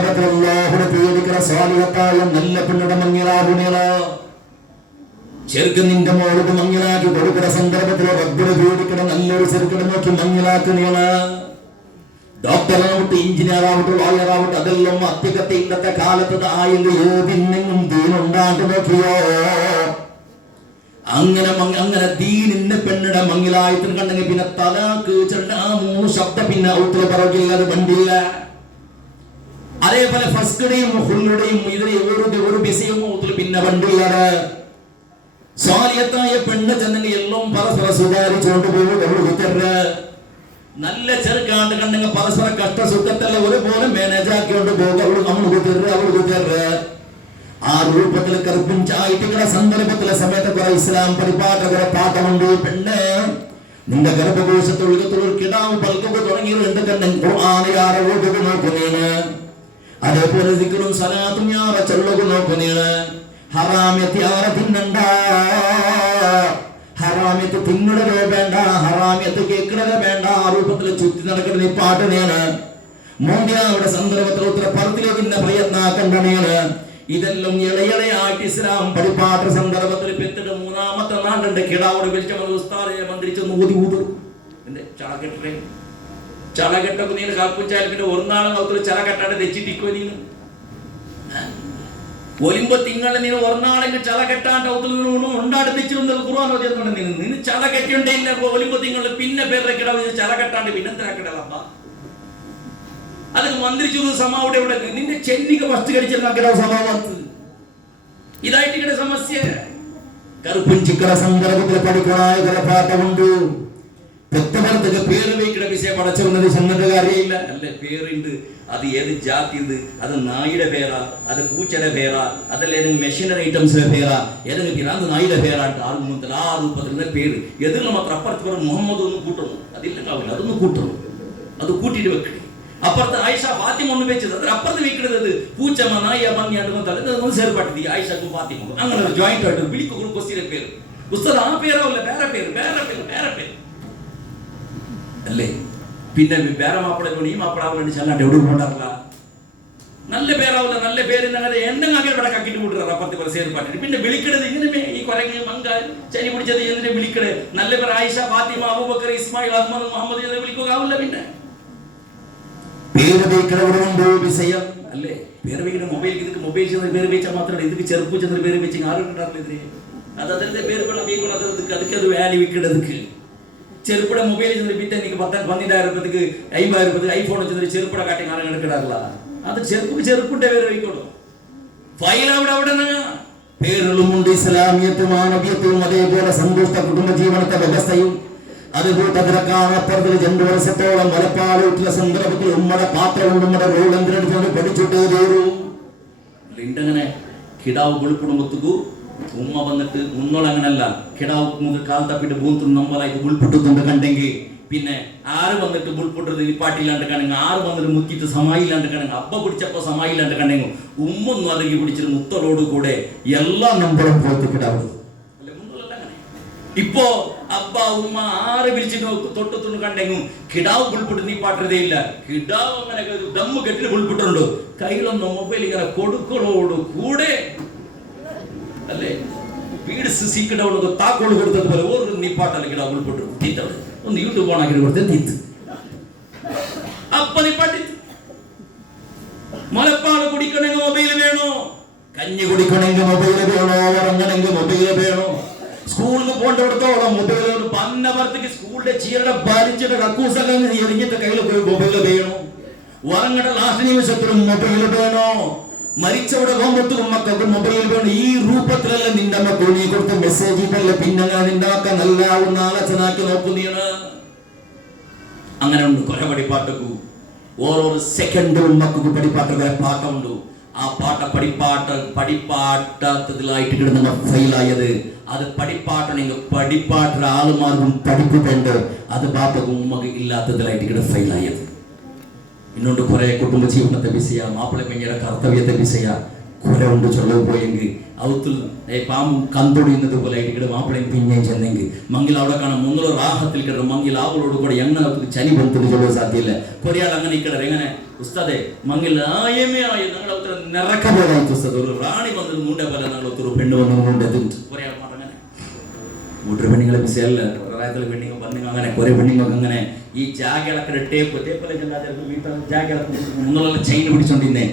സന്ദർഭത്തിലുള്ള പേടിക്കണ സ്വാലിഹത്തായ നല്ല പെണ്ണുടെ മങ്ങിലാകുണികള ചെറുക്ക് നിന്റെ മോൾക്ക് മങ്ങിലാക്കി കൊടുക്കുന്ന സന്ദർഭത്തില് റബ്ബിനെ പേടിക്കണം നല്ലൊരു ചെറുക്കിനെ നോക്കി മങ്ങിലാക്കണികള് ഡോക്ടറാവട്ടെ എഞ്ചിനീയർ ആവട്ടെ ലോയർ ആവട്ടെ അതെല്ലാം അത്യകത്തെ ഇന്നത്തെ കാലത്ത് ആയെങ്കിൽ ഏതിനും ദീനുണ്ടാക്കി നോക്കിയോ അങ്ങനെ ദീനിന്റെ പെണ്ണിടെ മങ്ങിലായത്തിന് കണ്ടെങ്കിൽ പിന്നെ തലാക്ക് ചെണ്ട ആ 3 ശബ്ദം പിന്നെ ഔത്തില് പറകില്ല അത് വണ്ടില്ല അതേപോലെ ഫസ്റ്റുടെയും ഹുള്ളുടെയും ഇതിലെ ഒരു ബിസിയും ഔത്തില് പിന്നെ വണ്ടില്ലാതെ സ്വാലിഹത്തായ പെണ്ണ് ചെന്നെങ്കിൽ എല്ലാം പരസ്പരം സുധാരിച്ചുകൊണ്ട് പോകും നല്ല ചെറുക്കാണ്ട് കണ്ടെങ്കിൽ പരസ്പര കഷ്ടസുഖത്തെല്ലാം ഒരുപോലെ മാനേജ് ആക്കിക്കൊണ്ട് പോകും അവള് കുതിർറ് ആ രൂപത്തിൽ ഗർഭിച്ചായിട്ടിങ്ങനെ സന്ദർഭത്തിലെ സമയത്ത് കുറെ ഇസ്ലാം പരിപാലകരെ പാഠമുണ്ട് പെണ്ണ് നിന്റെ ഗർഭകോശത്തൊഴുകത്തൊരു കിടാവ് പൽക്കുക തുടങ്ങിയിട്ടുണ്ട് കണ്ടെങ്കിൽ ഖുർആൻ യാരെ ഓതുക നോക്കുന്നീന് അതേപോലെ ദിക്റും സലാത്തും യാരെ ചൊല്ലുക നോക്കുന്നീന് ഹറാമത്ത് യാരെ തിന്നണ്ട ഹറാമത്ത് തിന്നണത് വേണ്ട ഹറാമത്ത് കേൾക്കണത് വേണ്ട ആ രൂപത്തിൽ ചുറ്റി നടക്കുന്ന ഈ പാട്ടിനെയാണ് മോന്തിയാവിടെ സന്ദർഭത്തിൽ ഉത്തരപ്പുറത്തിലേക്ക് ഇന്ന പ്രയത്നാക്കണ്ടനെയാണ് ഇതെല്ലാം ഇളയിളയായിട്ട് ഇസ്ലാം പഠിപ്പാട്ട സന്ദർഭത്തിൽ പെത്തിട്ട് 3-ാമത്തെ നാണ്ടുണ്ട് കിടാവോട് വിളിച്ച ഉസ്താദിനെ മന്ത്രിച്ചൊന്ന് ഊതും എന്റെ ചളകെട്ടൊക്കെ നീ കാക്കുച്ചാൽ പിന്നെ ഒരു നാളും അവത്തിൽ ചള കെട്ടാണ്ട് തെച്ചിട്ടിക്കോ നീ ഒലിമ്പോ തിങ്ങളെ നീ ഒന്നാളെങ്കിൽ ചള കെട്ടാണ്ട് ഉണ്ടാണ്ട് തെച്ചിരുന്നത് ഖുർആൻ ഓതിയെന്നുണ്ട് നീ ചള കെട്ടിയുണ്ടെങ്കിൽ ഒലിമ്പോ തിങ്ങൾ പിന്നെ പേരുടെ കിടാവ് ചള കെട്ടാണ്ട് പിന്നെ എന്തിനാക്കടലപ്പ അത് മന്ത്രിച്ചു സമാവിടെ ഇവിടെ നിന്റെ ചെന്നിക്ക് ഫസ്റ്റ് കടിച്ചിരുന്ന സമാവത്ത് ഇതായിട്ട് ഇവിടെ സമസ്യ കറുപ്പിഞ്ചിക്കട സന്ദർഭത്തിൽ പഠിക്കണായ പാട്ടമുണ്ട് പെത്തമരത്തൊക്കെ പേര് വയ്ക്കണ വിഷയം പടച്ചുവന്നത് ചെന്നിട്ട് കാര്യമില്ല അല്ലെ പേരുണ്ട് അത് ഏത് ജാതി ഇത് അത് നായുടെ പേരാ അത് പൂച്ചയുടെ പേരാ അതല്ല ഏതെങ്കിലും മെഷീനറി ഐറ്റംസിന്റെ പേരാ ഏതെങ്കിലും പിറാന്ത് നായുടെ പേരാട്ട് ആ രൂപത്തിൽ പേര് എതിർന്ന് മാത്രം അപ്പുറത്ത് പറഞ്ഞ മുഹമ്മദ് ഒന്ന് കൂട്ടുന്നു അതില്ലാവില്ല അതൊന്ന് കൂട്ടുന്നു അത് കൂട്ടിയിട്ട് വെക്കണം അപ്പുറത്ത് ആയിഷ ഫാത്തിമ ഒന്ന് വെച്ചത് അതിന് അപ്പുറത്ത് വെക്കുന്നത് പൂച്ചമ്മ നായ ഭംഗിയാണ്ട് ചേർപ്പാട്ടി ആയിഷക്കും ഫാത്തിമ അങ്ങനെ ജോയിന്റ് ആയിട്ട് വിളിക്കും ക്വസ്റ്റ്യൻ പേര് പുസ്തകം ആ പേരാവില്ല വേറെ പേര് അല്ലേ പിന്നെ വേറെ മാപ്പിള ഈ മാപ്പിളാവുന്ന ചെല്ലാണ്ട് എവിടെ കൊണ്ടാറില്ല നല്ല പേരാവില്ല നല്ല പേര് എന്തെങ്കിലും അങ്ങനെ ഇവിടെ കക്കിട്ട് കൂട്ടുക അപ്പുറത്ത് കുറെ ചേർപ്പാട്ടി പിന്നെ വിളിക്കണത് ഇങ്ങനെ ഈ കുരങ്ങ് മങ്ക ചനി പിടിച്ചത് എന്തിനെ വിളിക്കണേ നല്ല പേര് ആയിഷ ഫാത്തിമ അബൂബക്കർ ഇസ്മായിൽ അഹമ്മദ് മുഹമ്മദ് എന്ന് വിളിക്കുകയാവില്ല പിന്നെ പേര് വയ്ക്കണവരുണ്ടോ വിഷയം അല്ലേ പേര് വയ്ക്കുന്ന മൊബൈൽ ചെന്ന് പേര് വെച്ചാൽ മാത്രമല്ല ഇതിക്ക് ചെറുപ്പ് ചെന്ന് പേര് വെച്ച് ആരും കിട്ടാറില്ല ഇതിന് അത് അതിന്റെ പേര് അതൊക്കെ അത് വാല്യൂ വിൽക്കണതുക്ക് ചെറുപ്പയുടെ മൊബൈൽ ചെന്ന് വിറ്റ് എനിക്ക് 12,000 രൂപയ്ക്ക് 50,000 രൂപയ്ക്ക് ഐഫോൺ ചെന്ന് ചെറുപ്പട കാട്ടി ആരും കിടക്കിടാറില്ല അത് ചെറുപ്പിന്റെ പേര് വയ്ക്കോളൂ ഫയൽ അവിടെ പേരുകളുമുണ്ട് ഇസ്ലാമിയത്തും മാനവീയത്വവും അതേപോലെ സന്തുഷ്ട കുടുംബജീവനത്തെ വ്യവസ്ഥയും അതുപോലെ അതിനപ്പുറത്തിൽ 2 വർഷത്തോളം മലപ്പാടുള്ള സന്ദർഭത്തിൽ ഉമ്മയുടെ പാത്രമുണ്ട് ഉമ്മയുടെ റോൾ എന്തിനെടുത്തുകൊണ്ട് പഠിച്ചിട്ട് കയറൂ ഇണ്ടങ്ങനെ കിടാവ് കുളിപ്പിടുമ്പത്തുക്കു ഉമ്മ വന്നിട്ട് മുന്നോളങ്ങനല്ല കിടാവ് കാൽ തപ്പിട്ട് ബൂത്തും നമ്മളായിട്ട് ഉൾപ്പെട്ടുകൊണ്ട് കണ്ടെങ്കിൽ പിന്നെ ആറ് വന്നിട്ട് ഉൾപ്പെട്ടത് പാട്ടില്ലാണ്ട് കണ്ടെങ്കിൽ ആറ് വന്നിട്ട് മുക്കിയിട്ട് സമായില്ലാണ്ട് കണ്ടെങ്കിൽ അബ്ബ പിടിച്ചപ്പോ സമായില്ലാണ്ട് കണ്ടെങ്കിൽ ഉമ്മൊന്നും അല്ലെങ്കിൽ പിടിച്ചിട്ട് മുത്തലോട് കൂടെ എല്ലാ നമ്പറും പോലത്തെ കിടാവ് ഇപ്പോ അബ്ബ ഉമ്മ ആറ് പിരിച്ചിട്ട് തൊട്ടു കണ്ടെങ്കിൽ കിടാവ് ഉൾപ്പെട്ട് നീ പാട്ടതേ ഇല്ല കിടാവ് അങ്ങനെ ദമ്മ് കെട്ടിട്ട് ഉൾപ്പെട്ടുണ്ടോ കയ്യിലൊന്നും മൊബൈൽ ഇങ്ങനെ കൊടുക്കളോട് കൂടെ അല്ലേ വീട് സീക്കിടവൾക്ക് താക്കോട് കൊടുത്തത് പോലെ ഒരു നീപ്പാട്ടല്ല കിടാവ് ഉൾപ്പെട്ടു തീറ്റത് ഒന്ന് യൂട്യൂബ് ഓണാക്കി കൊടുത്ത് തീത്ത് അപ്പ നീപ്പാട്ടി മലപ്പാട് കുടിക്കണമെങ്കിൽ മൊബൈൽ വേണോ കഞ്ഞി കുടിക്കണമെങ്കിൽ മൊബൈൽ വേണോ ഉറങ്ങണമെങ്കിൽ മൊബൈൽ വേണോ സ്കൂളിൽ പോകേണ്ടത്തോളം മൊബൈൽ പന്നവർത്തേക്ക് സ്കൂളിന്റെ ചീരടെ ബാലിച്ചിട്ട് കക്കൂസൊക്കെ എറിഞ്ഞിട്ട് കയ്യിൽ പോയി മൊബൈൽ വേണോ ഉറങ്ങേണ്ട ലാസ്റ്റ് നിമിഷത്തിലും മൊബൈൽ വേണോ മരിച്ചവിടെ പോകുമ്പോഴത്തേക്കും മക്കൾക്ക് മൊബൈൽ വേണം ഈ രൂപത്തിലല്ല നിന്റെ മക്കൾ നീ കൊടുത്ത മെസ്സേജ് ഇതല്ല പിന്നെ നിന്റെ മക്ക നല്ല ആലോചനാക്കി നോക്കുന്നീണ് അങ്ങനെ ഉണ്ട് കുറെ പഠിപ്പാട്ടക്കു ഓരോ സെക്കൻഡും മക്കൾക്ക് പഠിപ്പാട്ട പാട്ടമുണ്ട് ആ പാട്ട പഠിപ്പാട്ടത്തിലായിട്ട് കിടന്ന ഫെയിലായത് അത് പഠിപ്പാട്ടണെങ്കിൽ പഠിപ്പാട്ട ആളുമാർക്കും പഠിപ്പിട്ടുണ്ട് അത് പാപ്പക്കും ഉമ്മക്ക് ഇല്ലാത്തതിലായിട്ട് കിട ഫെയിലായത് ഇന്നുകൊണ്ട് കുറെ കുടുംബ ജീവനത്തെ ബിസിയാ മാപ്പിള പെഞ്ഞയുടെ കർത്തവ്യത്തെ ബിസിയാ കുര കൊണ്ട് ചൊല്ലവ് പോയെങ്കിൽ അവത്തിൽ പാമ്പും കന്തൊടിയുന്നത് പോലെ ആയിട്ട് ഇവിടെ മാപ്പിളയും പിന്നെയും ചെന്നെങ്കിൽ മങ്കിൽ അവിടെ കാണാൻ മുന്നുള്ള റാഹത്തിൽ കിടണം മങ്കിൽ ആവളോട് കൂടെ എങ്ങനെ ചനി ബന്ധത്തിൽ ചൊല്ലാൻ സാധ്യമില്ല കൊറിയാൾ അങ്ങനെ ഇക്കട എങ്ങനെ ഉസ്താദെ മങ്കിൽ ആയമേ ആയ ഞങ്ങൾ ഒത്തിരി നിറക്കപോലായിട്ട് ഉസ്താദ് ഒരു റാണി വന്നത് നൂണ്ടെ പോലെ ഞങ്ങൾ ഒത്തിരി പെണ്ണ് വന്നത് കൊറിയാൾ അങ്ങനെ മൂട്ടർ പെണ്ണുങ്ങളെ മിസ്സല്ല പ്രായത്തിലെ പെണ്ണുങ്ങൾ പറഞ്ഞു അങ്ങനെ കുറെ പെണ്ണുങ്ങൾക്ക് അങ്ങനെ ഈ ജാഗിളക്കടെ ടേപ്പല്ലേ ചെല്ലാതെ വീട്ടിൽ ജാഗിളക്ക് മുന്നുള്ള ചെയിൻ പിടിച്ചോണ്ടിരുന്നേ